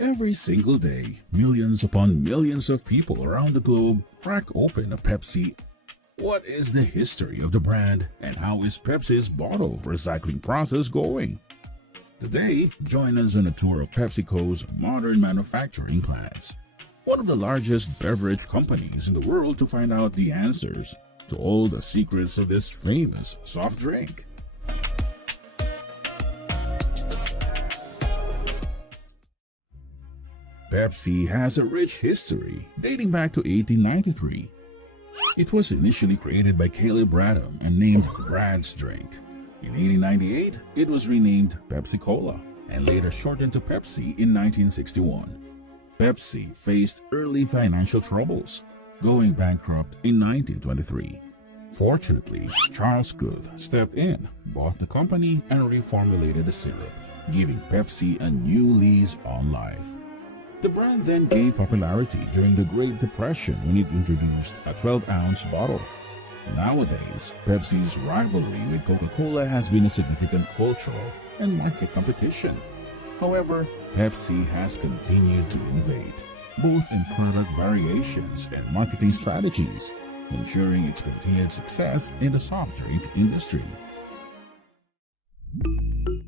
Every single day, millions upon millions of people around the globe crack open a Pepsi. What is the history of the brand and how is Pepsi's bottle recycling process going? Today, join us on a tour of PepsiCo's modern manufacturing plants, one of the largest beverage companies in the world, to find out the answers to all the secrets of this famous soft drink. Pepsi has a rich history dating back to 1893. It was initially created by Caleb Bradham and named Brad's Drink. In 1898, it was renamed Pepsi-Cola and later shortened to Pepsi in 1961. Pepsi faced early financial troubles, going bankrupt in 1923. Fortunately, Charles Guth stepped in, bought the company, and reformulated the syrup, giving Pepsi a new lease on life. The brand then gained popularity during the Great Depression when it introduced a 12-ounce bottle. Nowadays, Pepsi's rivalry with Coca-Cola has been a significant cultural and market competition. However, Pepsi has continued to innovate, both in product variations and marketing strategies, ensuring its continued success in the soft drink industry.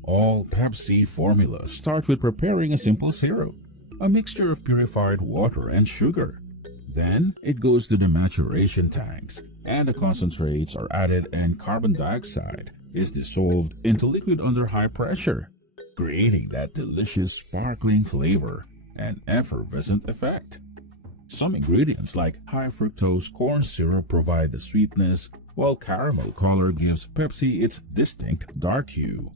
All Pepsi formulas start with preparing a simple syrup, a mixture of purified water and sugar. Then it goes to the maturation tanks, and the concentrates are added and carbon dioxide is dissolved into liquid under high pressure, creating that delicious sparkling flavor and effervescent effect. Some ingredients like high fructose corn syrup provide the sweetness, while caramel color gives Pepsi its distinct dark hue.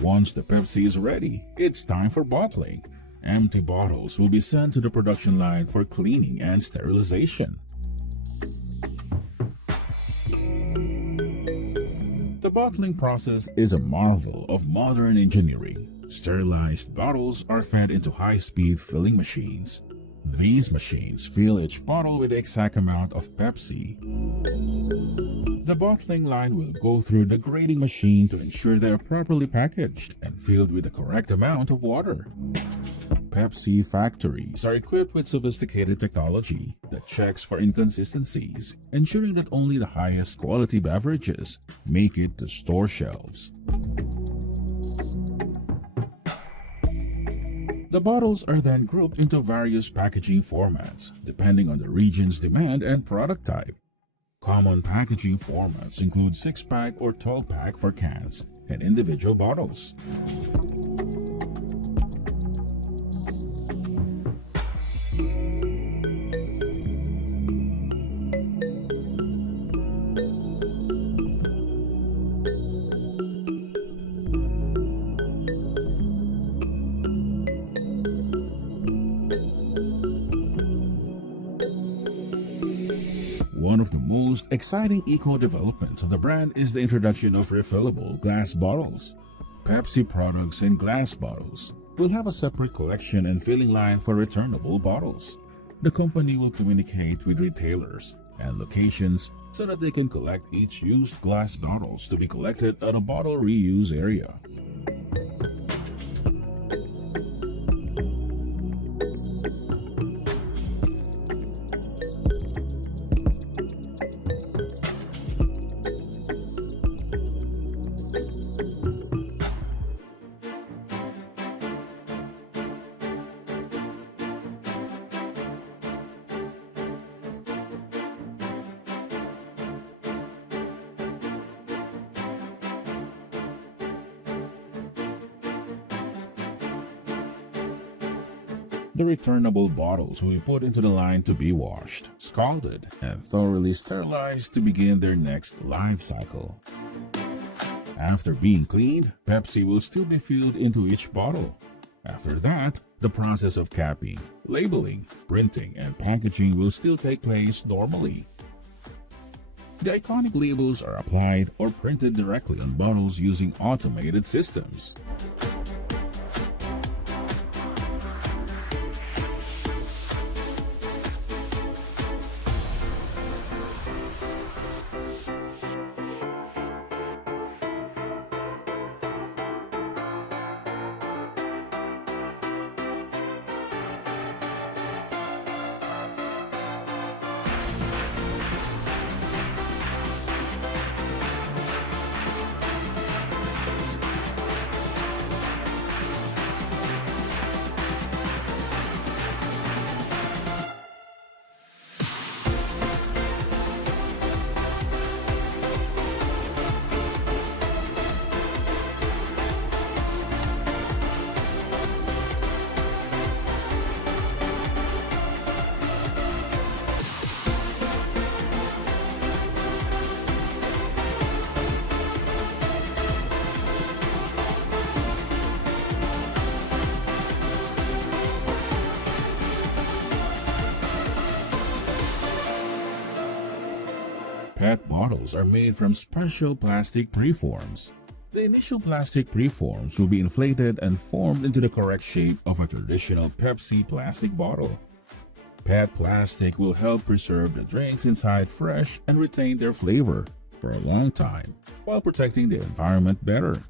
Once the Pepsi is ready, it's time for bottling. Empty bottles will be sent to the production line for cleaning and sterilization. The bottling process is a marvel of modern engineering. Sterilized bottles are fed into high-speed filling machines. These machines fill each bottle with the exact amount of Pepsi. The bottling line will go through the grading machine to ensure they are properly packaged and filled with the correct amount of water. Pepsi factories are equipped with sophisticated technology that checks for inconsistencies, ensuring that only the highest quality beverages make it to store shelves. The bottles are then grouped into various packaging formats, depending on the region's demand and product type. Common packaging formats include 6-pack or 12-pack for cans and individual bottles. One of the most exciting eco-developments of the brand is the introduction of refillable glass bottles. Pepsi products in glass bottles will have a separate collection and filling line for returnable bottles. The company will communicate with retailers and locations so that they can collect each used glass bottles to be collected at a bottle reuse area. The returnable bottles will be put into the line to be washed, scalded, and thoroughly sterilized to begin their next life cycle. After being cleaned, Pepsi will still be filled into each bottle. After that, the process of capping, labeling, printing, and packaging will still take place normally. The iconic labels are applied or printed directly on bottles using automated systems. PET bottles are made from special plastic preforms. The initial plastic preforms will be inflated and formed into the correct shape of a traditional Pepsi plastic bottle. PET plastic will help preserve the drinks inside fresh and retain their flavor for a long time while protecting the environment better.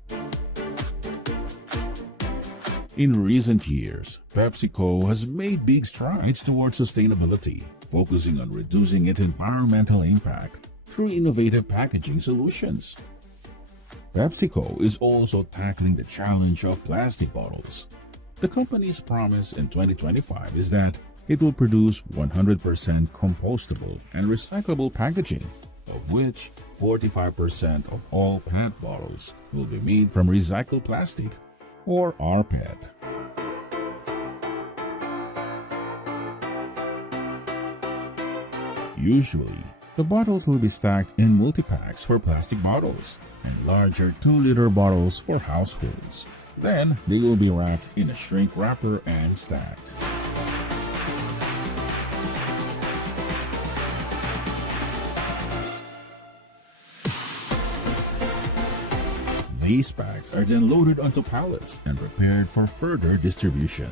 In recent years, PepsiCo has made big strides towards sustainability, focusing on reducing its environmental impact through innovative packaging solutions. PepsiCo is also tackling the challenge of plastic bottles. The company's promise in 2025 is that it will produce 100% compostable and recyclable packaging, of which 45% of all PET bottles will be made from recycled plastic, or rPET. Usually, the bottles will be stacked in multi-packs for plastic bottles and larger 2-liter bottles for households. Then, they will be wrapped in a shrink wrapper and stacked. These packs are then loaded onto pallets and prepared for further distribution.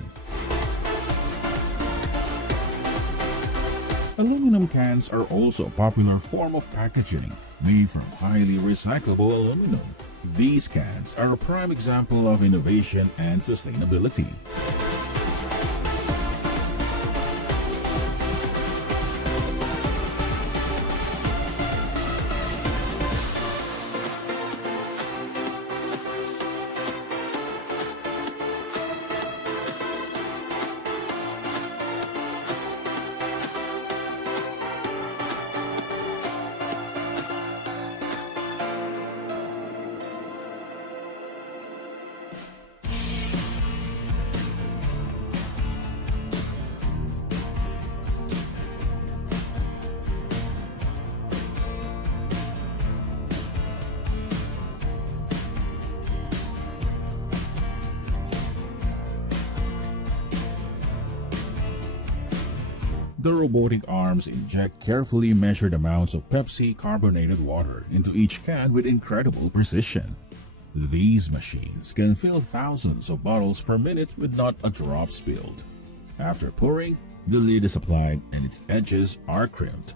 Aluminum cans are also a popular form of packaging made from highly recyclable aluminum. These cans are a prime example of innovation and sustainability. The robotic arms inject carefully measured amounts of Pepsi carbonated water into each can with incredible precision. These machines can fill thousands of bottles per minute with not a drop spilled. After pouring, the lid is applied and its edges are crimped.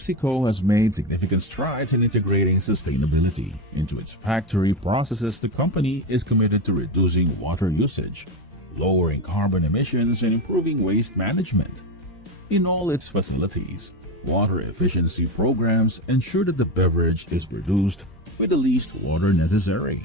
PepsiCo has made significant strides in integrating sustainability into its factory processes. The company is committed to reducing water usage, lowering carbon emissions, and improving waste management. In all its facilities, water efficiency programs ensure that the beverage is produced with the least water necessary.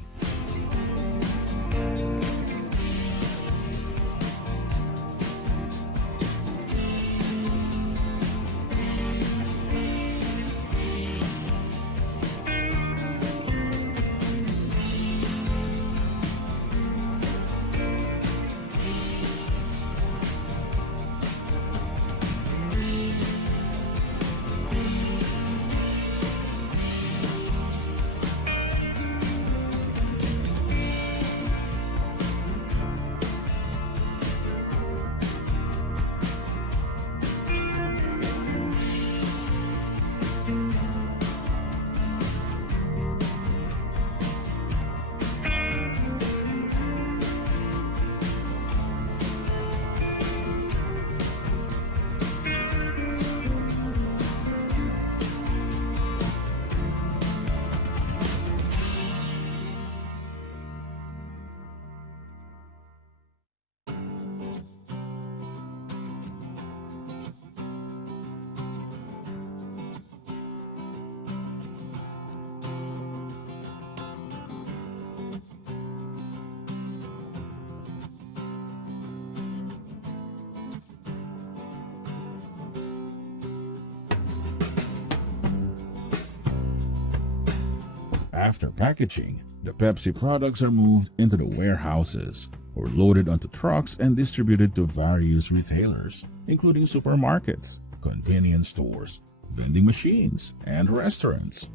After packaging, the Pepsi products are moved into the warehouses, or loaded onto trucks and distributed to various retailers, including supermarkets, convenience stores, vending machines, and restaurants.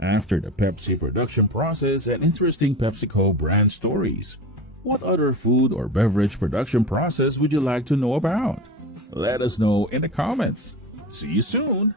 After the Pepsi production process and interesting PepsiCo brand stories, what other food or beverage production process would you like to know about? Let us know in the comments. See you soon!